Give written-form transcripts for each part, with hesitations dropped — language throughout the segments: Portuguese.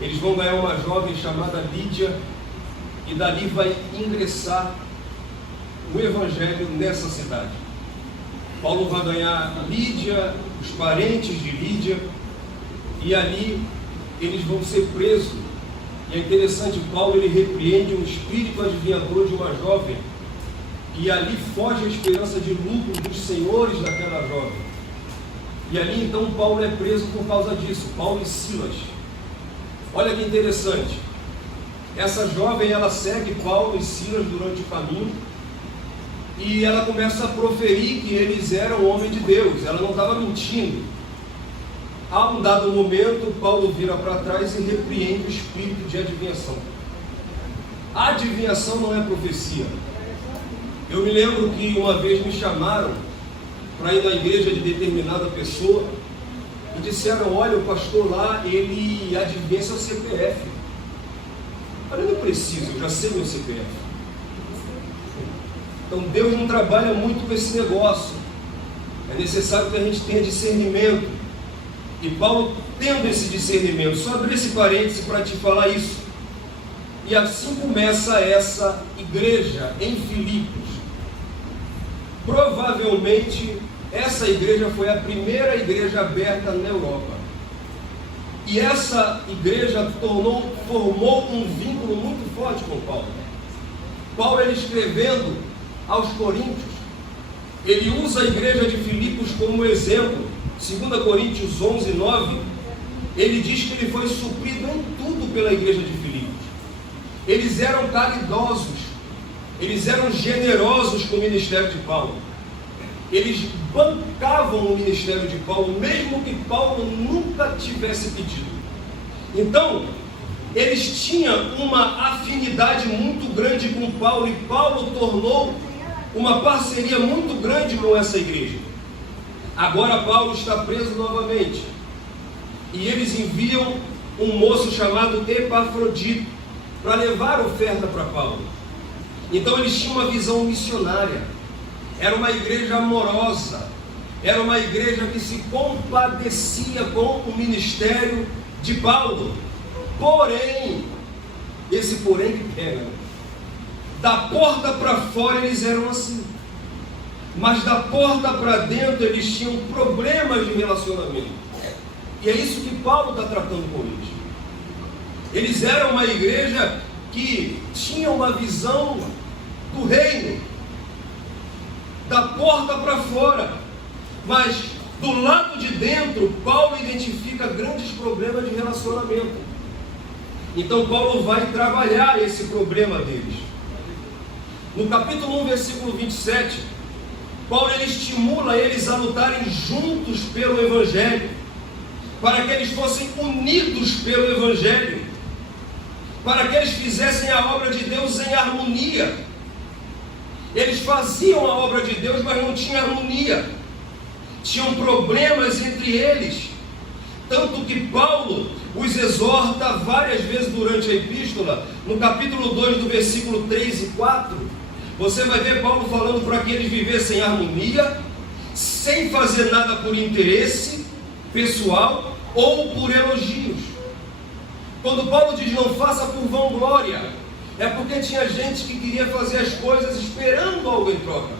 Eles vão ganhar uma jovem chamada Lídia, e dali vai ingressar o Evangelho nessa cidade. Paulo vai ganhar Lídia, os parentes de Lídia, e ali eles vão ser presos. E é interessante, Paulo ele repreende um espírito adivinhador de uma jovem, e ali foge a esperança de lucro dos senhores daquela jovem. E ali então Paulo é preso por causa disso, Paulo e Silas. Olha que interessante, essa jovem ela segue Paulo e Silas durante o caminho, e ela começa a proferir que eles eram homens de Deus, ela não estava mentindo. A um dado momento, Paulo vira para trás e repreende o espírito de adivinhação. A adivinhação não é profecia. Eu me lembro que uma vez me chamaram para ir na igreja de determinada pessoa e disseram: olha, o pastor lá, ele adivinha seu CPF. Eu não preciso, eu já sei meu CPF. Então Deus não trabalha muito com esse negócio. É necessário que a gente tenha discernimento. E Paulo tendo esse discernimento, só abrir esse parêntese para te falar isso. E assim começa essa igreja em Filipos. Provavelmente essa igreja foi a primeira igreja aberta na Europa. E essa igreja formou um vínculo muito forte com Paulo. Paulo, ele escrevendo aos Coríntios, ele usa a igreja de Filipos como exemplo. 2 Coríntios 11, 9, ele diz que ele foi suprido em tudo pela igreja de Filipos. Eles eram caridosos, eles eram generosos com o ministério de Paulo. Eles bancavam o ministério de Paulo, mesmo que Paulo nunca tivesse pedido. Então, eles tinham uma afinidade muito grande com Paulo, e Paulo tornou uma parceria muito grande com essa igreja. Agora Paulo está preso novamente, e eles enviam um moço chamado Epafrodito para levar oferta para Paulo. Então eles tinham uma visão missionária. Era uma igreja amorosa, era uma igreja que se compadecia com o ministério de Paulo. Porém, esse porém que pega, da porta para fora eles eram assim, mas da porta para dentro eles tinham problemas de relacionamento. E é isso que Paulo está tratando com eles. Eles eram uma igreja que tinha uma visão do reino, da porta para fora, mas do lado de dentro Paulo identifica grandes problemas de relacionamento. Então Paulo vai trabalhar esse problema deles. No capítulo 1, versículo 27, Paulo ele estimula eles a lutarem juntos pelo Evangelho, para que eles fossem unidos pelo Evangelho, para que eles fizessem a obra de Deus em harmonia. Eles faziam a obra de Deus, mas não tinha harmonia, tinham problemas entre eles, tanto que Paulo os exorta várias vezes durante a epístola. No capítulo 2, do versículo 3 e 4, você vai ver Paulo falando para que eles vivessem em harmonia, sem fazer nada por interesse pessoal ou por elogios. Quando Paulo diz não faça por vanglória, é porque tinha gente que queria fazer as coisas esperando algo em troca,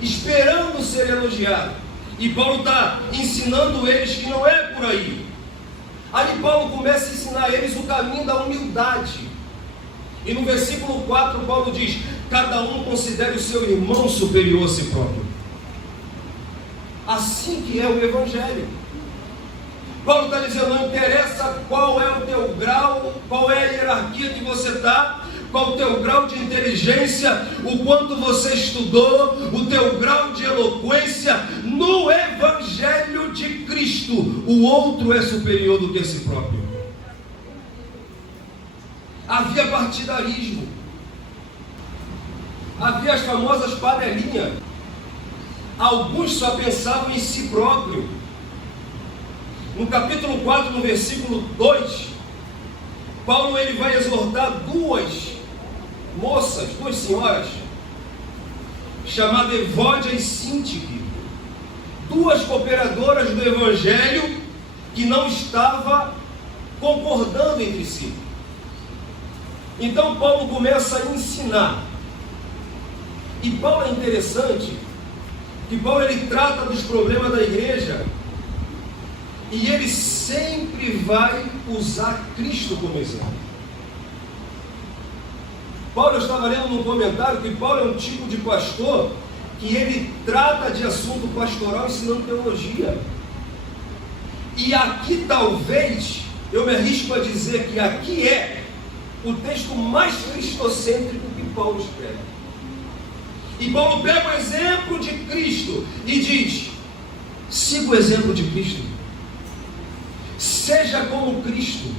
esperando ser elogiado. E Paulo está ensinando eles que não é por aí. Aí Paulo começa a ensinar eles o caminho da humildade. E no versículo 4 Paulo diz: cada um considere o seu irmão superior a si próprio. Assim que é o Evangelho. Paulo está dizendo: não interessa qual é o teu grau, qual é a hierarquia que você está, qual o teu grau de inteligência, o quanto você estudou, o teu grau de eloquência. No Evangelho de Cristo, o outro é superior do que si próprio. Havia partidarismo, havia as famosas panelinhas. Alguns só pensavam em si próprio. No capítulo 4, no versículo 2, Paulo ele vai exortar duas moças, duas senhoras, chamadas Evódia e Sintique, duas cooperadoras do Evangelho que não estavam concordando entre si. Então Paulo começa a ensinar. E Paulo é interessante, que Paulo ele trata dos problemas da igreja, e ele sempre vai usar Cristo como exemplo. Paulo, eu estava lendo num comentário que Paulo é um tipo de pastor que ele trata de assunto pastoral ensinando teologia. E aqui talvez, eu me arrisco a dizer que aqui é o texto mais cristocêntrico que Paulo escreve. E Paulo pega o exemplo de Cristo e diz: siga o exemplo de Cristo, seja como Cristo,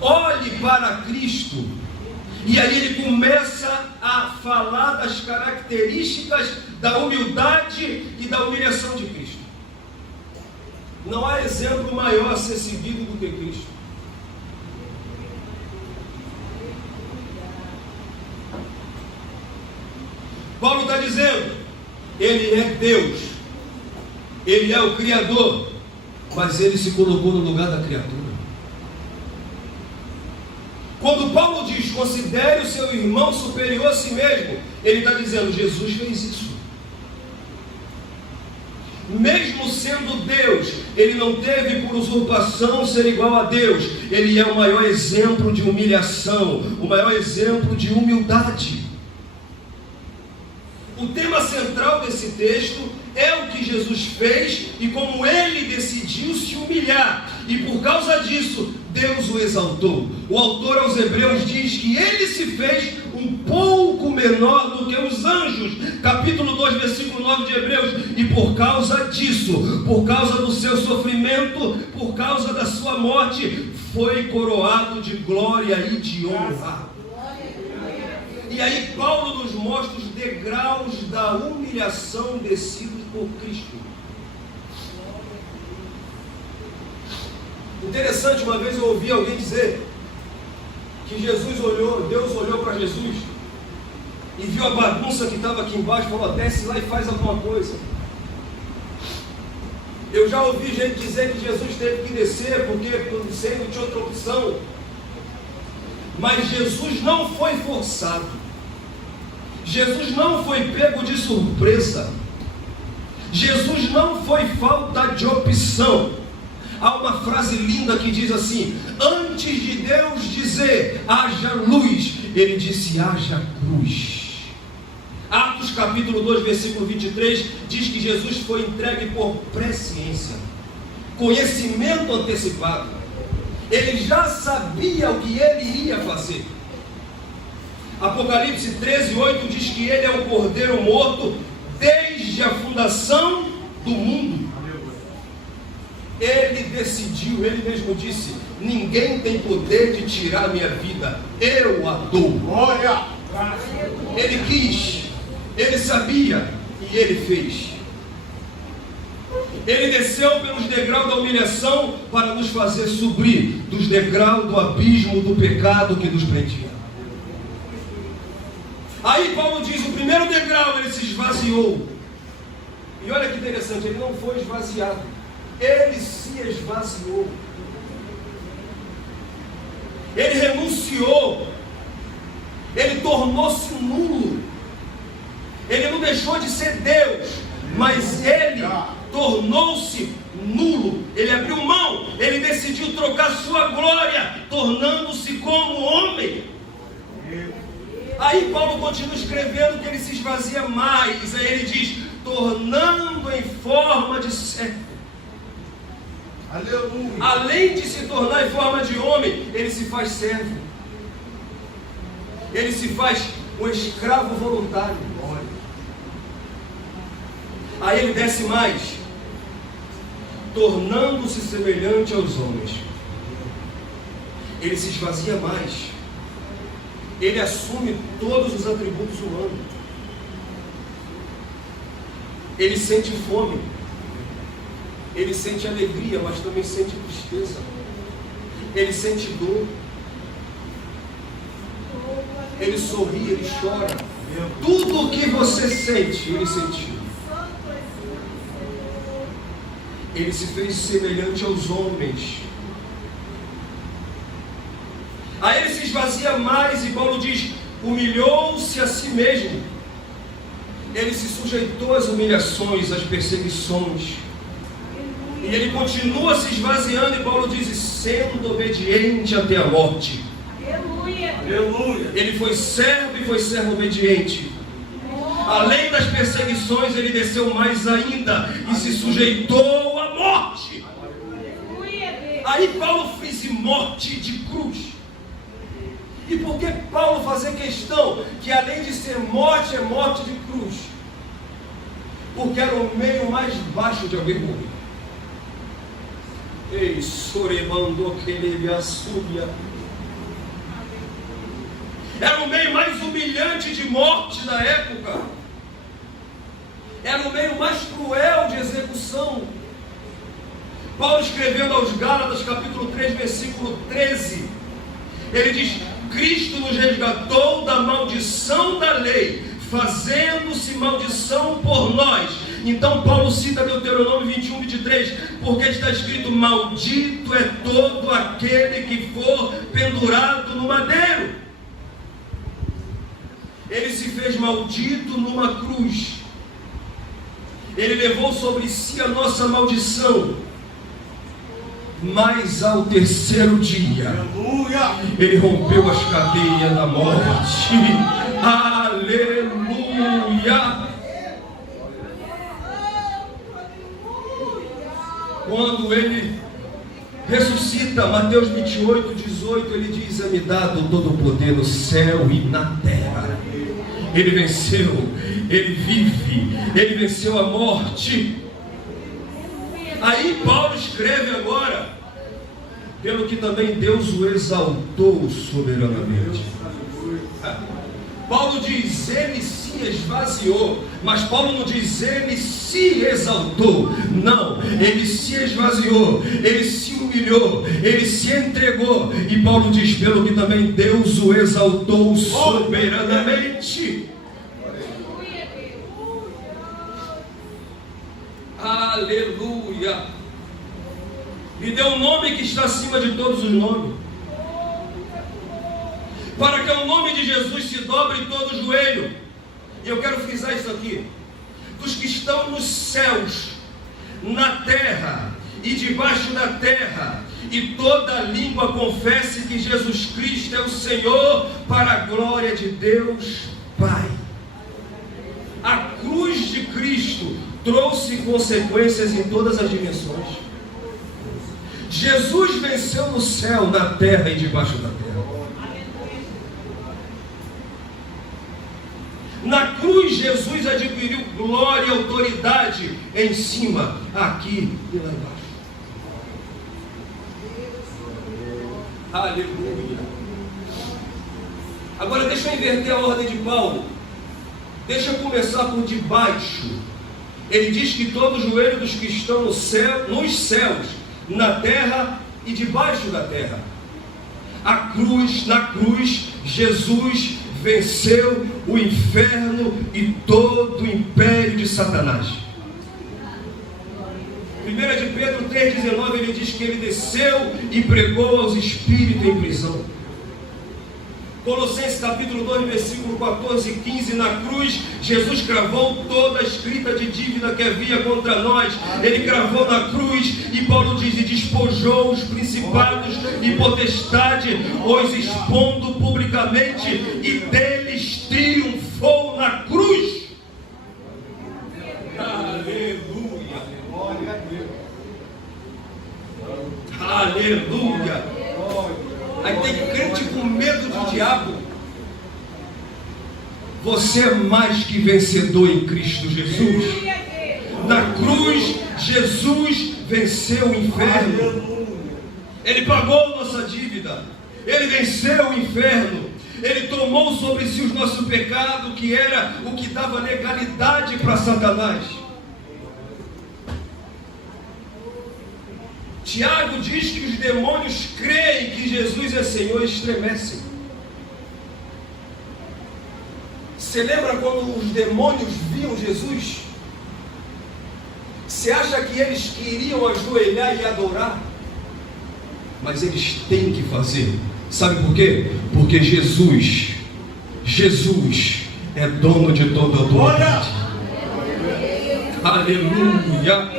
olhe para Cristo. E aí ele começa a falar das características da humildade e da humilhação de Cristo. Não há exemplo maior a ser seguido do que Cristo. Paulo está dizendo, ele é Deus, ele é o Criador, mas ele se colocou no lugar da criatura. Quando Paulo diz, considere o seu irmão superior a si mesmo, ele está dizendo, Jesus fez isso. Mesmo sendo Deus, ele não teve por usurpação ser igual a Deus. Ele é o maior exemplo de humilhação, o maior exemplo de humildade. O tema central desse texto é o que Jesus fez e como ele decidiu se humilhar. E por causa disso, Deus o exaltou. O autor aos Hebreus diz que ele se fez um pouco menor do que os anjos. Capítulo 2, versículo 9 de Hebreus. E por causa disso, por causa do seu sofrimento, por causa da sua morte, foi coroado de glória e de honra. E aí Paulo nos mostra os degraus da humilhação descidos por Cristo. Interessante, uma vez eu ouvi alguém dizer que Deus olhou para Jesus e viu a bagunça que estava aqui embaixo e falou, desce lá e faz alguma coisa. Eu já ouvi gente dizer que Jesus teve que descer porque não tinha outra opção. Mas Jesus não foi forçado. Jesus não foi pego de surpresa. Jesus não foi falta de opção. Há uma frase linda que diz assim: antes de Deus dizer haja luz, ele disse haja cruz. Atos capítulo 2, versículo 23 diz que Jesus foi entregue por presciência, conhecimento antecipado. Ele já sabia o que ele iria fazer. Apocalipse 13, 8 diz que ele é o cordeiro morto desde a fundação do mundo. Ele decidiu, ele mesmo disse: ninguém tem poder de tirar minha vida, eu a dou. Glória! Ele quis, ele sabia e ele fez. Ele desceu pelos degraus da humilhação para nos fazer subir dos degraus do abismo do pecado que nos prendia. Aí Paulo diz, o primeiro degrau ele se esvaziou. E olha que interessante, ele não foi esvaziado, ele se esvaziou. Ele renunciou. Ele tornou-se nulo. Ele não deixou de ser Deus, mas ele tornou-se nulo. Ele abriu mão. Ele decidiu trocar sua glória, tornando-se como homem. Aí Paulo continua escrevendo que ele se esvazia mais. Aí ele diz, tornando em forma de servo. Aleluia. Além de se tornar em forma de homem, ele se faz servo. Ele se faz um escravo voluntário. Aí ele desce mais, tornando-se semelhante aos homens. Ele se esvazia mais. Ele assume todos os atributos humanos. Ele sente fome. Ele sente alegria, mas também sente tristeza. Ele sente dor. Ele sorri, ele chora. Tudo o que você sente, ele sentiu. Ele se fez semelhante aos homens. Aí ele se esvazia mais e Paulo diz: humilhou-se a si mesmo. Ele se sujeitou às humilhações, às perseguições. E ele continua se esvaziando, e Paulo diz: sendo obediente até a morte. Aleluia. Ele foi servo e foi servo obediente. Além das perseguições, ele desceu mais ainda e se sujeitou à morte. Aí Paulo frisa morte de cruz. E por que Paulo fazer questão que além de ser morte, é morte de cruz? Porque era o meio mais baixo de alguém morrer. Ei, sorebando que ele me assume. Era o meio mais humilhante de morte da época. Era o meio mais cruel de execução. Paulo, escrevendo aos Gálatas, capítulo 3, versículo 13, ele diz: Cristo nos resgatou da maldição da lei, fazendo-se maldição por nós. Então Paulo cita Deuteronômio 21, 23, porque está escrito: maldito é todo aquele que for pendurado no madeiro. Ele se fez maldito numa cruz. Ele levou sobre si a nossa maldição. Mas ao terceiro dia, ele rompeu as cadeias da morte. Aleluia! Quando ele ressuscita, Mateus 28, 18, ele diz: é-me dado todo o poder no céu e na terra. Ele venceu, ele vive, ele venceu a morte. Aí Paulo escreve agora: pelo que também Deus o exaltou soberanamente. Paulo diz: ele se esvaziou. Mas Paulo não diz: ele se exaltou. Não, ele se esvaziou, ele se humilhou, ele se entregou. E Paulo diz: pelo que também Deus o exaltou soberanamente. Aleluia. Lhe deu um nome que está acima de todos os nomes, para que o nome de Jesus se dobre em todo o joelho. E eu quero frisar isso aqui: dos que estão nos céus, na terra e debaixo da terra, e toda língua confesse que Jesus Cristo é o Senhor, para a glória de Deus Pai. A cruz de Cristo trouxe consequências em todas as dimensões. Jesus venceu no céu, na terra e debaixo da terra. Na cruz, Jesus adquiriu glória e autoridade em cima, aqui e lá embaixo. Aleluia. Agora deixa eu inverter a ordem de Paulo. Deixa eu começar por debaixo. Ele diz que todo joelho dos que estão no céu, nos céus, na terra e debaixo da terra. Na cruz, Jesus venceu o inferno e todo o império de Satanás. 1 de Pedro 3,19, ele diz que ele desceu e pregou aos espíritos em prisão. Colossenses capítulo 2, versículo 14 e 15, na cruz, Jesus cravou toda a escrita de dívida que havia contra nós. Ele cravou na cruz, e Paulo diz: e despojou os principados e potestade, os expondo publicamente, e deles triunfou na cruz. Aleluia! Aleluia! Aí tem crente com medo do diabo. Você é mais que vencedor em Cristo Jesus. Na cruz, Jesus venceu o inferno. Ele pagou nossa dívida. Ele venceu o inferno. Ele tomou sobre si o nosso pecado, que era o que dava legalidade para Satanás. Tiago diz que os demônios creem que Jesus é Senhor e estremecem. Você lembra quando os demônios viam Jesus? Você acha que eles queriam ajoelhar e adorar? Mas eles têm que fazer, Sabe por quê? Porque Jesus é dono de toda a autoridade. Aleluia!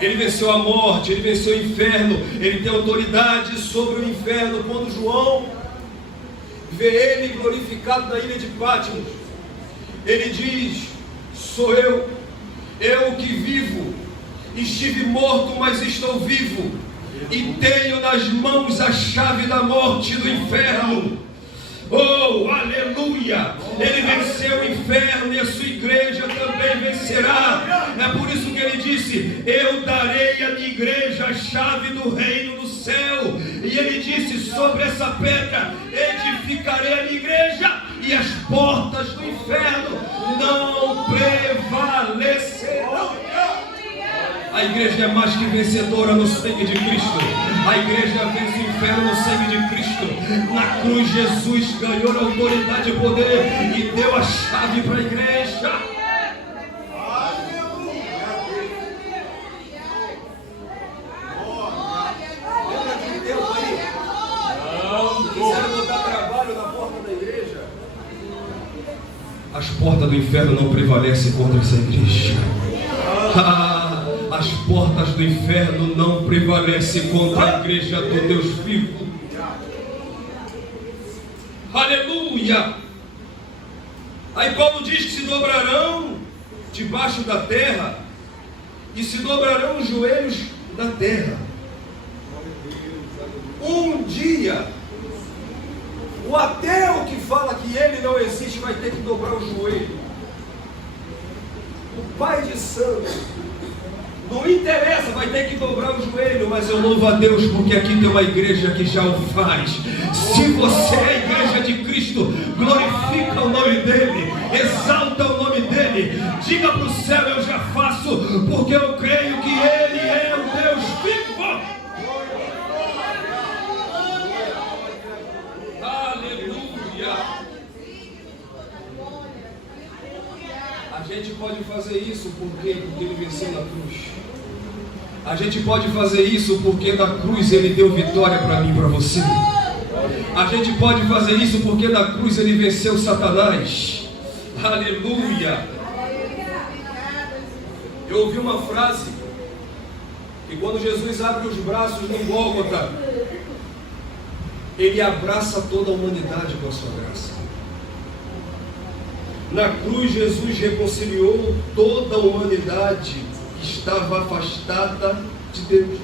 Ele venceu a morte, ele venceu o inferno, ele tem autoridade sobre o inferno. Quando João vê ele glorificado na ilha de Patmos, ele diz: sou eu que vivo, estive morto, mas estou vivo, e tenho nas mãos a chave da morte e do inferno. Oh, aleluia! Ele venceu o inferno e a sua igreja também vencerá. É por isso que ele disse: eu darei à minha igreja a chave do reino do céu. E ele disse: sobre essa pedra edificarei a minha igreja, e as portas do inferno não prevalecerão. A igreja é mais que vencedora no sangue de Cristo. A igreja vence o inferno no sangue de Cristo. Na cruz Jesus ganhou a autoridade e poder e deu a chave para a igreja. Lembra aquele tempo aí? Quiseram botar trabalho na porta da igreja? As portas do inferno não prevalecem contra essa igreja. As portas do inferno não prevalecem contra a igreja do Deus vivo. Aleluia! Aí Paulo diz que se dobrarão debaixo da terra e se dobrarão os joelhos da terra. Um dia, o ateu que fala que ele não existe vai ter que dobrar o joelho. O pai de santo, não interessa, vai ter que dobrar o joelho, mas eu louvo a Deus porque aqui tem uma igreja que já o faz. Se você é a igreja de Cristo, glorifica o nome dele, exalta o nome dele, diga para o céu: eu já faço, porque eu creio que ele é o Deus vivo. Aleluia! A gente pode fazer isso porque ele venceu na cruz. A gente pode fazer isso porque na cruz ele deu vitória para mim e para você. A gente pode fazer isso porque na cruz ele venceu Satanás. Aleluia! Eu ouvi uma frase que quando Jesus abre os braços no Gólgota, ele abraça toda a humanidade com a sua graça. Na cruz Jesus reconciliou toda a humanidade que estava afastada de Deus.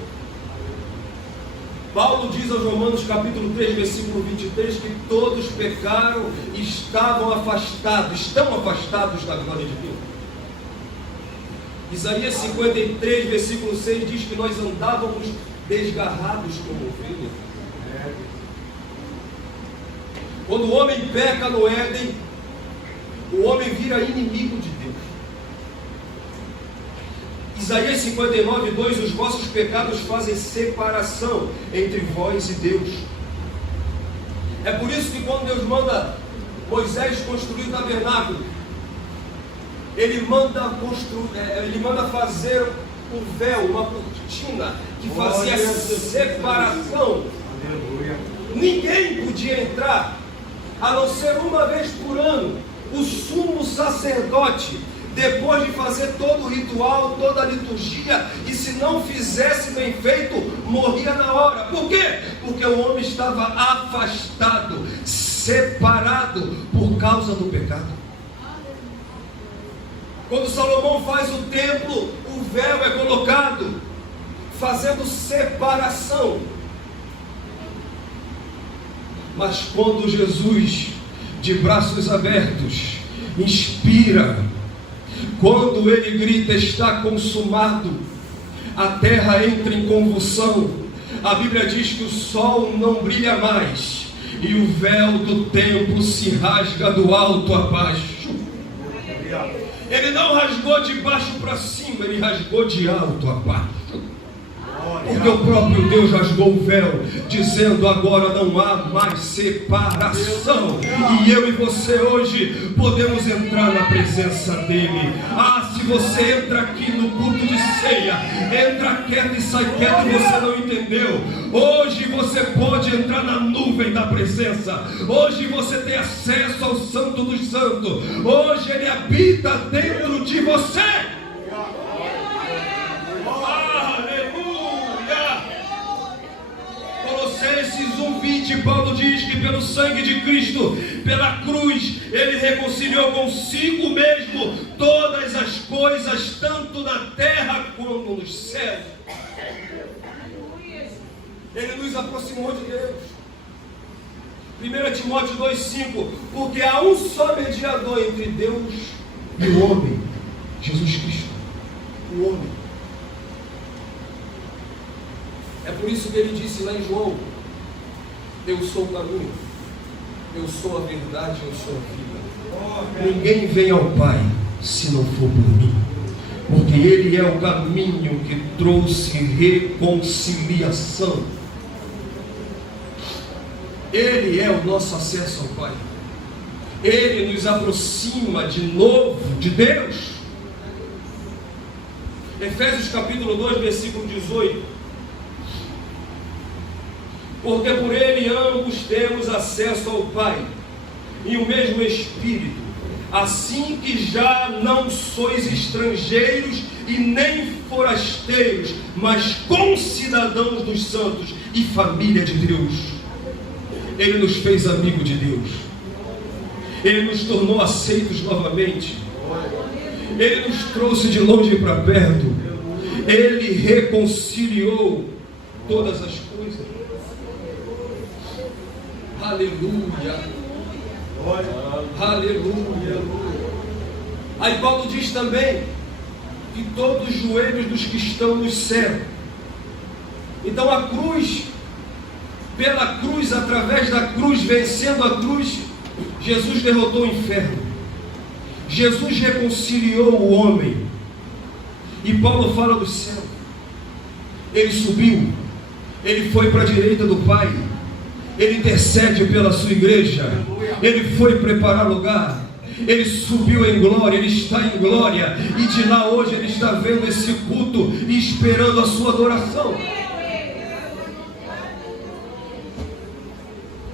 Paulo diz aos Romanos capítulo 3, versículo 23, que todos pecaram e estão afastados da glória de Deus. Isaías 53, versículo 6 diz que nós andávamos desgarrados como ovelhas. Quando o homem peca no Éden, o homem vira inimigo de Deus. Isaías 59, 2: os vossos pecados fazem separação entre vós e Deus. É por isso que quando Deus manda Moisés construir o tabernáculo, ele manda fazer um véu, uma cortina que fazia separação. Ninguém podia entrar, a não ser uma vez por ano, o sumo sacerdote, depois de fazer todo o ritual, toda a liturgia, e se não fizesse bem feito, morria na hora. Por quê? Porque o homem estava afastado, separado por causa do pecado. Quando Salomão faz o templo, o véu é colocado, fazendo separação. Mas quando Jesus, de braços abertos, inspira, quando ele grita: está consumado, a terra entra em convulsão. A Bíblia diz que o sol não brilha mais e o véu do templo se rasga do alto a baixo. Ele não rasgou de baixo para cima, ele rasgou de alto a baixo. Porque o próprio Deus rasgou o véu, dizendo: agora não há mais separação. E eu e você hoje podemos entrar na presença dele. Se você entra aqui no culto de ceia, entra quieto e sai quieto, e você não entendeu. Hoje você pode entrar na nuvem da presença. Hoje você tem acesso ao Santo dos Santos. Hoje Ele habita dentro de você. Colossenses 1:20, Paulo diz que pelo sangue de Cristo, pela cruz, Ele reconciliou consigo mesmo todas as coisas, tanto na terra como nos céus. Ele nos aproximou de Deus. 1 Timóteo 2:5, porque há um só mediador entre Deus e o homem, Jesus Cristo, o homem. É por isso que ele disse lá em João: eu sou o caminho, eu sou a verdade, eu sou a vida. Ninguém vem ao Pai se não for por mim, porque Ele é o caminho que trouxe reconciliação. Ele é o nosso acesso ao Pai. Ele nos aproxima de novo de Deus. Efésios capítulo 2, versículo 18. Porque por Ele ambos temos acesso ao Pai, em o mesmo Espírito, assim que já não sois estrangeiros e nem forasteiros, mas concidadãos dos santos e família de Deus. Ele nos fez amigo de Deus. Ele nos tornou aceitos novamente. Ele nos trouxe de longe para perto. Ele reconciliou todas as coisas. Aleluia. Aleluia. Aí Paulo diz também que todos os joelhos dos que estão no céu. Então a cruz, pela cruz, através da cruz, vencendo a cruz, Jesus derrotou o inferno. Jesus reconciliou o homem. E Paulo fala do céu. Ele subiu, ele foi para a direita do Pai, ele intercede pela sua igreja, ele foi preparar lugar, ele subiu em glória, ele está em glória, e de lá hoje ele está vendo esse culto e esperando a sua adoração.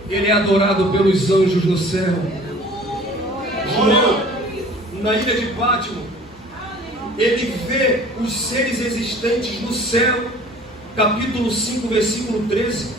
Ele é adorado pelos anjos no céu. João, na ilha de Pátimo, ele vê os seres existentes no céu, capítulo 5, versículo 13.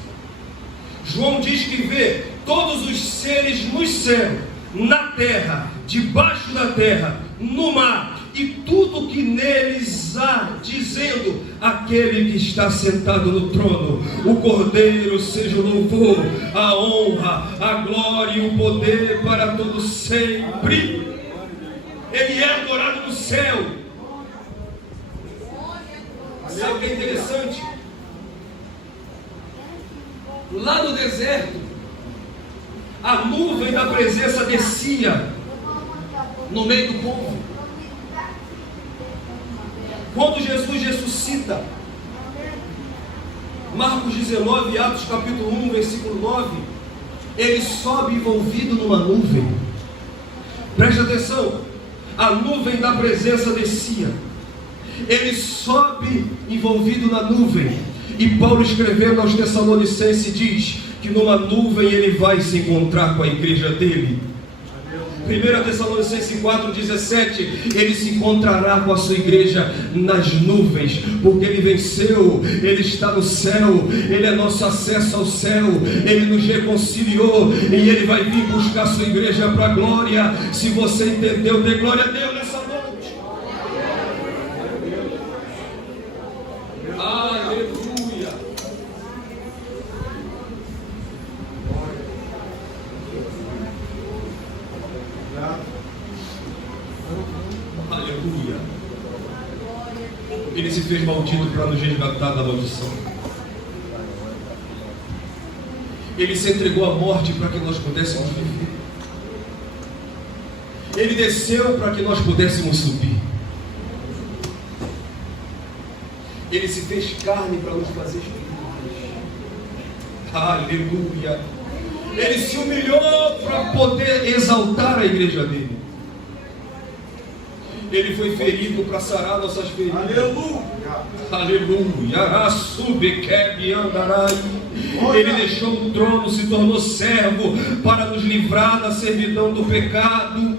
João diz que vê todos os seres no céu, na terra, debaixo da terra, no mar, e tudo que neles há, dizendo: aquele que está sentado no trono, o Cordeiro, seja o louvor, a honra, a glória e o poder para todos sempre. Ele é adorado no céu. Sabe o que é interessante? Lá no deserto, a nuvem da presença descia no meio do povo. Quando Jesus ressuscita, Marcos 19, Atos capítulo 1, versículo 9, ele sobe envolvido numa nuvem. Preste atenção, a nuvem da presença descia, ele sobe envolvido na nuvem. E Paulo, escrevendo aos Tessalonicenses, diz que numa nuvem ele vai se encontrar com a igreja dele. 1 Tessalonicenses 4,17, ele se encontrará com a sua igreja nas nuvens, porque ele venceu, ele está no céu, ele é nosso acesso ao céu, ele nos reconciliou, e ele vai vir buscar a sua igreja para a glória. Se você entendeu, dê glória a Deus nessa noite. Aleluia. Aleluia. Ele se fez maldito para nos resgatar da maldição. Ele se entregou à morte para que nós pudéssemos viver. Ele desceu para que nós pudéssemos subir. Ele se fez carne para nos fazer espirituais. Aleluia. Ele se humilhou para poder exaltar a igreja dele. Ele foi ferido para sarar nossas feridas. Aleluia. Aleluia. Asubekebe andarai. Ele deixou o trono, se tornou servo para nos livrar da servidão do pecado.